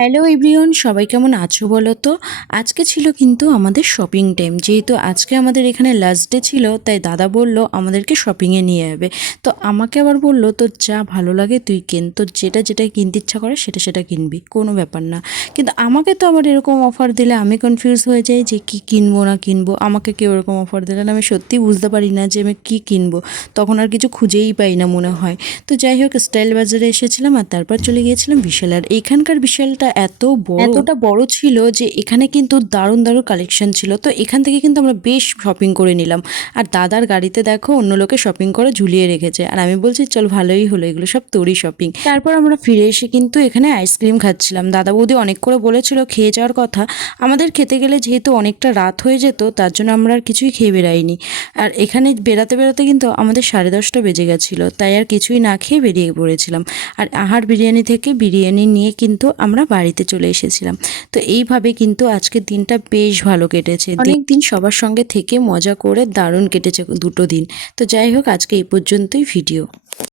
Hello everyone, সবাই কেমন আছো বলো তো। আজকে ছিল কিন্তু আমাদের শপিং টাইম। যেহেতু আজকে আমাদের এখানে লাস্ট ডে ছিল, তাই দাদা বলল আমাদেরকে শপিংয়ে নিয়ে যাবে। তো আমাকে আবার বলল তোর যা ভালো লাগে তুই কেন, তোর যেটা যেটা কিনতে ইচ্ছা করে সেটা সেটা কিনবি, কোনো ব্যাপার না। কিন্তু আমাকে তো আবার এরকম অফার দিলে আমি কনফিউজ হয়ে যাই যে কি কিনবো না কিনবো। আমাকে কেউ এরকম অফার দিলে না আমি সত্যিই বুঝতে পারি না যে আমি কী কিনবো, তখন আর কিছু খুঁজেই পাই না মনে হয়। তো যাই হোক, স্টাইল বাজারে এসেছিলাম আর তারপর চলে গিয়েছিলাম বিশাল। আর এইখানকার বিশালটা এতটা বড় ছিল যে এখানে কিন্তু দারুণ দারুণ কালেকশন ছিল। তো এখান থেকে কিন্তু আমরা বেশ শপিং করে নিলাম। আর দাদার গাড়িতে দেখো অন্য লোকে শপিং করে ঝুলিয়ে রেখেছে, আর আমি বলছি চল ভালোই হলো, এগুলো সব তোরই শপিং। তারপর আমরা ফিরে এসে কিন্তু এখানে আইসক্রিম খাচ্ছিলাম। দাদা বৌদি অনেক করে বলেছিল খেয়ে যাওয়ার কথা, আমাদের খেতে গেলে যেহেতু অনেকটা রাত হয়ে যেত তার জন্য আমরা আর কিছুই খেয়ে বেরাইনি। আর এখানে বেরাতে বেরাতে কিন্তু আমাদের 10:30টা বেজে গেছিলো, তাই আর কিছুই না খেয়ে বেরিয়ে পড়েছিলাম। আর আহার বিরিয়ানি থেকে বিরিয়ানি নিয়ে কিন্তু আমরা বাড়িতে চলে এসেছিলাম। তো এইভাবে কিন্তু আজকের দিনটা বেশ ভালো কেটেছে। অনেক দিন সবার সঙ্গে থেকে মজা করে দারুণ কেটেছে দুটো দিন। তো যাই হোক, আজকে এই পর্যন্তই ভিডিও।